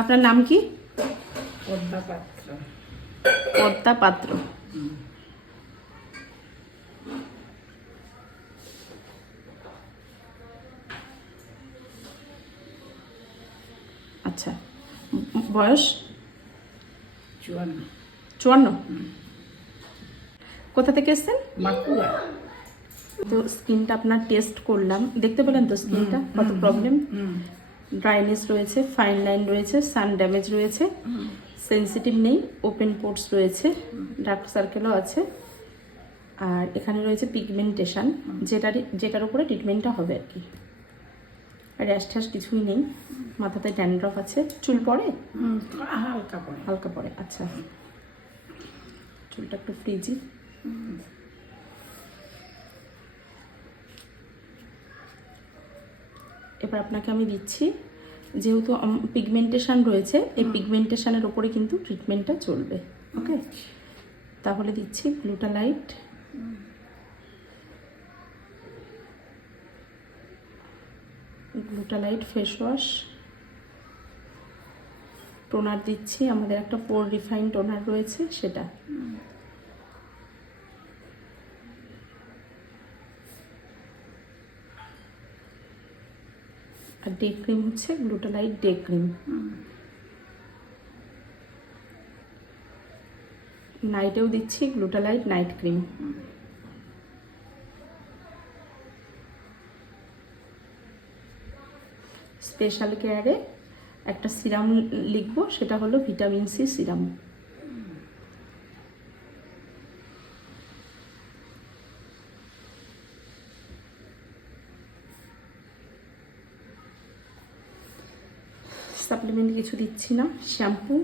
আপনার নাম কি? পদ্মা পাত্র। পদ্মা পাত্র। আচ্ছা, বয়স? 54। 54? কোথা থেকে এসছেন? বাঁকুড়া। তো স্কিনটা আপনার টেস্ট করলাম, দেখতে পেলেন তো স্কিনটা কত প্রবলেম। ড্রাইনেস রয়েছে, ফাইন লাইন রয়েছে, সান ড্যামেজ রয়েছে, সেন্সিটিভ নেই, ওপেন পোর্টস রয়েছে, ডার্ক সার্কেলও আছে, আর এখানে রয়েছে পিগমেন্টেশন, যেটার উপরে ট্রিটমেন্টটা হবে আর কি। র্যাশ ট্যাশ কিছুই নেই, মাথাতে ড্যান্ড্রফ আছে, চুল পড়ে? হালকা পড়ে। হালকা পড়ে, আচ্ছা। চুলটা একটু ফ্রিজি। এবার আপনাকে আমি দিচ্ছি, যেহেতু পিগমেন্টেশন রয়েছে, এই পিগমেন্টেশনের ওপরে কিন্তু ট্রিটমেন্টটা চলবে। ওকে, তাহলে দিচ্ছি গ্লুটালাইট, ফেস ওয়াশ, টোনার দিচ্ছি, আমাদের একটা পোর রিফাইন টোনার রয়েছে সেটা, আর ডে ক্রিম হচ্ছে গ্লুটালাইট ডে ক্রিম। নাইটেও দিচ্ছি গ্লুটালাইট নাইট ক্রিম। স্পেশাল কেয়ারে একটা সিরাম লিখবো, সেটা হলো ভিটামিন সি সিরাম। সাপ্লিমেন্ট কিছু দিচ্ছি না। শ্যাম্পু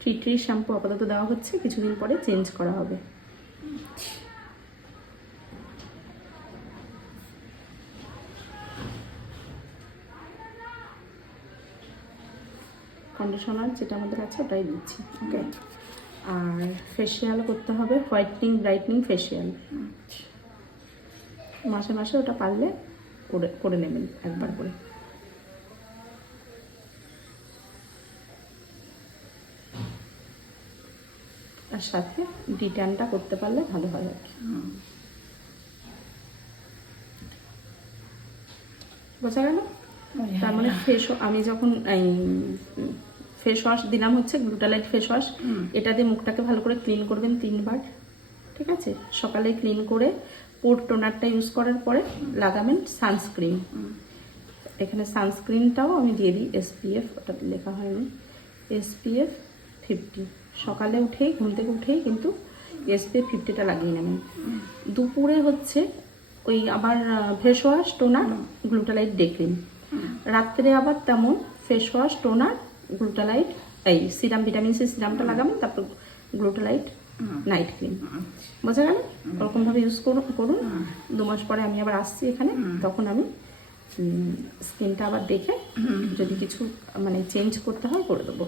ট্রি শ্যাম্পু আপাতত দেওয়া হচ্ছে, কিছুদিন পরে চেঞ্জ করা হবে। কন্ডিশনার যেটা আমাদের আছে ওটাই দিচ্ছি। ওকে, আর ফেসিয়াল করতে হবে, হোয়াইটনিং ব্রাইটনিং ফেসিয়াল। মাসে মাসে ওটা পারলে করে নেবেন একবার করে। আর সাথে ডিট্যানটা করতে পারলে ভালো হয় আর কি। বোঝা গেল? তার মানে আমি যখন ফেস ওয়াশ দিলাম হচ্ছে গ্লুটালাইট ফেস ওয়াশ, এটা দিয়ে মুখটাকে ভালো করে ক্লিন করবেন 3 বার, ঠিক আছে? সকালে ক্লিন করে পোর টোনারটা ইউজ করার পরে লাগাবেন সানস্ক্রিন। এখানে সানস্ক্রিনটাও আমি দিয়ে দিই SPF, ওটা লেখা হয়নি, SPF 50। সকালে উঠেই, ঘুম থেকে উঠেই কিন্তু SPF 50টা লাগিয়ে নেবেন। দুপুরে হচ্ছে ওই আবার ফেস ওয়াশ টোনার গ্লুটালাইট ডে ক্রিম। রাত্রে আবার তেমন ফেস ওয়াশ টোনার গ্লুটালাইট এই সিরাম, ভিটামিন সি সিরামটা লাগাবেন, তারপর গ্লুটালাইট নাইট ক্রিম। বোঝা গেল? ওরকমভাবে ইউজ করুন। 2 মাস পরে আমি আবার আসছি এখানে, তখন আমি স্কিনটা আবার দেখে যদি কিছু মানে চেঞ্জ করতে হয় করে দেবো।